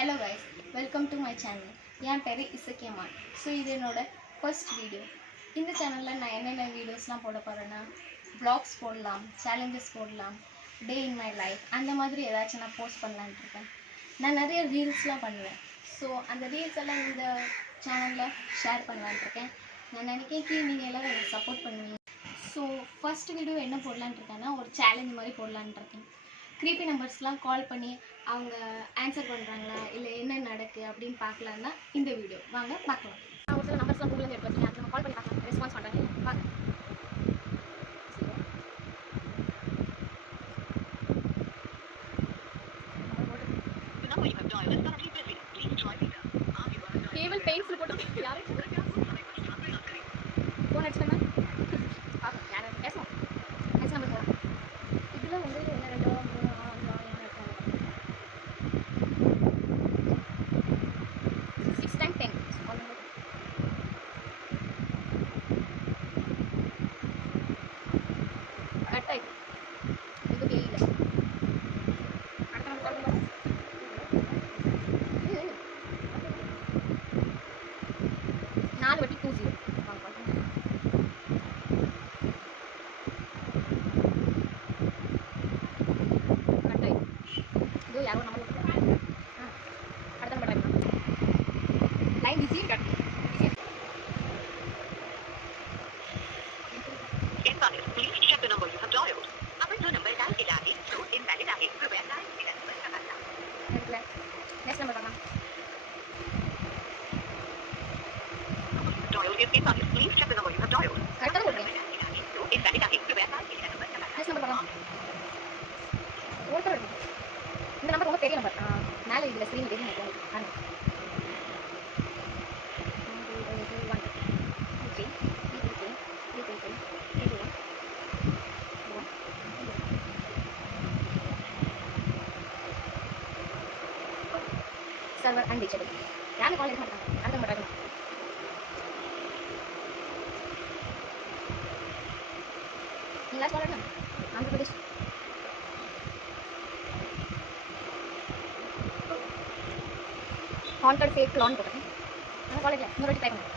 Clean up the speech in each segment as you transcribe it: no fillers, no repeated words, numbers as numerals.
Hello guys, welcome to my channel. என் பேர் Isakkiamma. So இது என்னோட ஃபர்ஸ்ட் வீடியோ. இந்த சேனலில் நான் என்னென்ன வீடியோஸ்லாம் போட போகிறேன்னா vlogs போடலாம், சேலஞ்சஸ் போடலாம், டே இன் மை லைஃப் அந்த மாதிரி ஏதாச்சும் நான் போஸ்ட் பண்ணலான்ட்டு இருக்கேன். நான் நிறைய ரீல்ஸ்லாம் பண்ணுவேன். ஸோ அந்த ரீல்ஸ் எல்லாம் இந்த சேனலில் ஷேர் பண்ணலான்ட்டு இருக்கேன். நான் நினைக்கிறேன் நீங்கள் எல்லோரும் எனக்கு சப்போர்ட் பண்ணுவீங்க. ஸோ ஃபர்ஸ்ட் வீடியோ என்ன போடலான்ட்டு இருக்கேன்னா ஒரு சேலஞ்ச் மாதிரி போடலான்ட்டு இருக்கேன். க்ரீப்பி நம்பர்ஸ்லாம் கால் பண்ணி அவங்க ஆன்சர் பண்ணுறாங்களா இல்லை என்ன நடக்குது அப்படின்னு பார்க்கலான்னு தான் இந்த வீடியோ. வாங்க பார்க்கலாம். நான் ஒரு சில நம்பர்ஸ்லாம் கூகுளில் எடுத்து வச்சுருக்கேன். அதில் கால் பண்ணி பார்க்கலாம், ரெஸ்பான்ஸ் பண்ணுறாங்க. வாங்க. கேபிள் பெயின்ஃபுல் போட்டு யாரும் ஃபோன் அடிச்சுட்டேன்னா பார்ப்போம் யாரும் பேசணும். நெக்ஸ்ட் நம்பர் போகலாம். இதில் வந்து என்ன 2 3 4 6 times 10 கட் ஆகிடும். இது இல்லை. அடுத்த நம்பர் 4 வட்டி 20. கட் ஆகிடும். இது யாரோ நம்பர் அடுத்த number line busy cut. Please check the number you have dialed. आपण जो नंबर डायल केला आहे तो इनव्हॅलिड आहे. कृपया डायल केलेला नंबर तपासा. नेक्स्ट नंबर बघा. Dial is invalid. Please check the number you have dialed. Cut बोल रहे तो इनव्हॅलिड आहे. कृपया डायल केलेला नंबर तपासा. नेक्स्ट नंबर बघा. और कर இந்த நம்பர் ரொம்ப பெரிய நம்பர். மேலே இதில் ஸ்க்ரீன் தெரியும் எனக்கு. Server unreachable. यार कॉल எடுக்க மாட்டாங்க. அடுத்த நம்பர் நீங்க கால் பண்ணுங்க. Andhra Pradesh. Haunted fake clone போடுறேன். நான் கால் எடுக்கல. இன்னொரு ட்ரை பண்ணுங்க.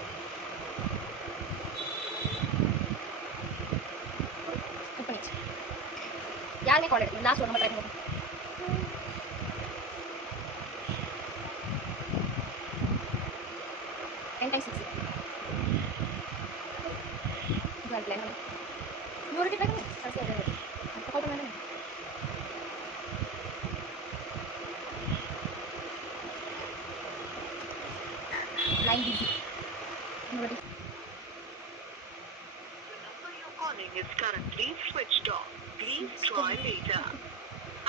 கிளிக் பண்ணிச்சு. யாருமே கால் எடுக்கல. லாஸ்ட் ஒரு நம்பர் ட்ரை பண்ணுங்க. Times 6. Jual plan. Nurut kita kan? Pasti ada. Apa kau mana? Line busy. Nurut. The number you're calling is currently switched off. Please try later.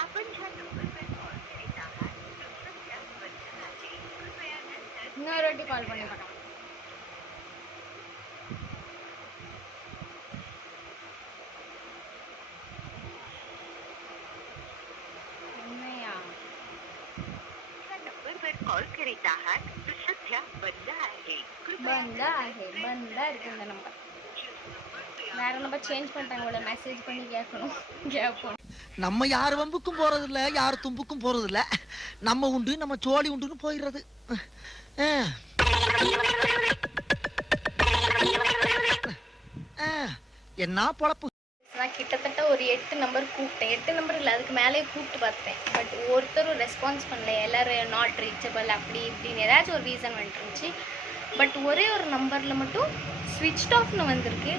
आपण ज्या नंबरवर कॉल करीत आहात तो सध्या बंद आहे. कृपया नंतर Nurut call பண்ணி பார்க்கலாம். कॉल करीत आहात तो सध्या बंद आहे. बंद இருக்கு இந்த நம்பர். வேற நம்பர் சேஞ்ச் பண்ணிட்டாங்க. உள்ள மெசேஜ் பண்ணி கேட்போம். நம்ம யார் வம்புக்கும் போறது இல்ல, யார் தும்புக்கும் போறது இல்ல. நம்ம உண்டு நம்ம சோழி உண்டுன்னு போயிடுறது. என்ன பொழப்பு. நான் கிட்டத்தட்ட ஒரு 8 நம்பர் கூப்பிட்டேன். 8 நம்பர் இல்லை, அதுக்கு மேலே கூப்பிட்டு பார்த்தேன். பட் ஒருத்தரும் ரெஸ்பான்ஸ் பண்ணல. எல்லோரும் நாட் ரீச்சபிள் அப்படி இப்படின்னு ஏதாச்சும் ஒரு ரீசன் வந்துருந்துச்சு. பட் ஒரே ஒரு நம்பரில் மட்டும் ஸ்விட்ச் ஆஃப்னு வந்திருக்கு.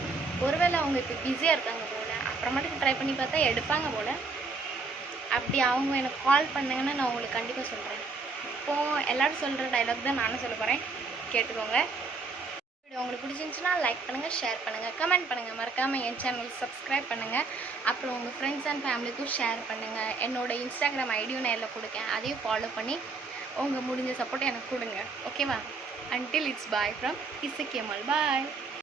ஒருவேளை அவங்க இப்போ பிஸியாக இருக்காங்க போல். அப்புறமேட்டுக்கு ட்ரை பண்ணி பார்த்தா எடுப்பாங்க போல். அப்படி அவங்க எனக்கு கால் பண்ணாங்கன்னா நான் உங்களுக்கு கண்டிப்பாக சொல்கிறேன். இப்போது எல்லோரும் சொல்கிற டைலாக் தான் நானும் சொல்ல போகிறேன். கேட்டுக்கோங்க. வீடியோ உங்களுக்கு பிடிச்சிருந்துச்சுன்னா லைக் பண்ணுங்கள், ஷேர் பண்ணுங்கள், கமெண்ட் பண்ணுங்கள். மறக்காமல் என் சேனல் சப்ஸ்கிரைப் பண்ணுங்கள். அப்புறம் உங்கள் ஃப்ரெண்ட்ஸ் அண்ட் ஃபேமிலிக்கும் ஷேர் பண்ணுங்கள். என்னோடய இன்ஸ்டாகிராம் ஐடியும் நேரில் கொடுக்கேன். அதையும் ஃபாலோ பண்ணி உங்கள் முடிஞ்ச சப்போர்ட் எனக்கு கொடுங்க. ஓகேவா? Until it's bye from Isakiyamal. Bye.